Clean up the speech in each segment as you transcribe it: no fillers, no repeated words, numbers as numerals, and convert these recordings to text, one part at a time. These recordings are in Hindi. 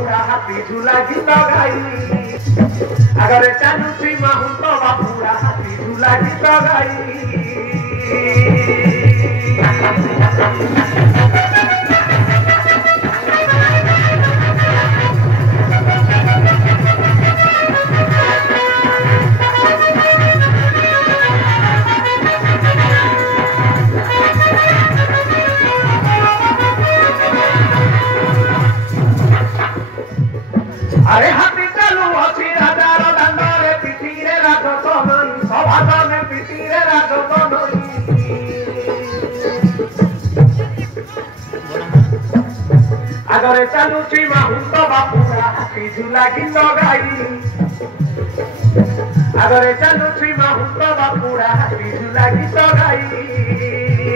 बापुड़ा हाथी झूला गीत गाई अगर चालुची माहुत बापुड़ा हाथी झूला गीत गाई अरे हाथी चालू अच्छी राजा दांडरे पिठीरे राज तो नहीं सभा में पिठीरे राज तो नहीं अगर चालुची माहुत बापुड़ा हाथी झूला गीत गाई अगर चालुची माहुत बापुड़ा हाथी झूला गीत गाई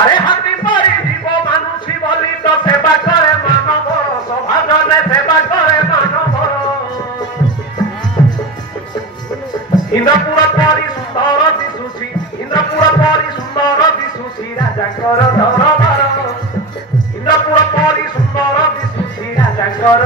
अरे हाथी परी जीव मानुषी बोली तो सेवा करे मानवर सभाजने सेवा करे मानवर इंद्रपुर परी सुंदर दिशुची इंद्रपुर परी सुंदर दिशुची राजाकर दरबार इंद्रपुर परी सुंदर दिशुची राजाकर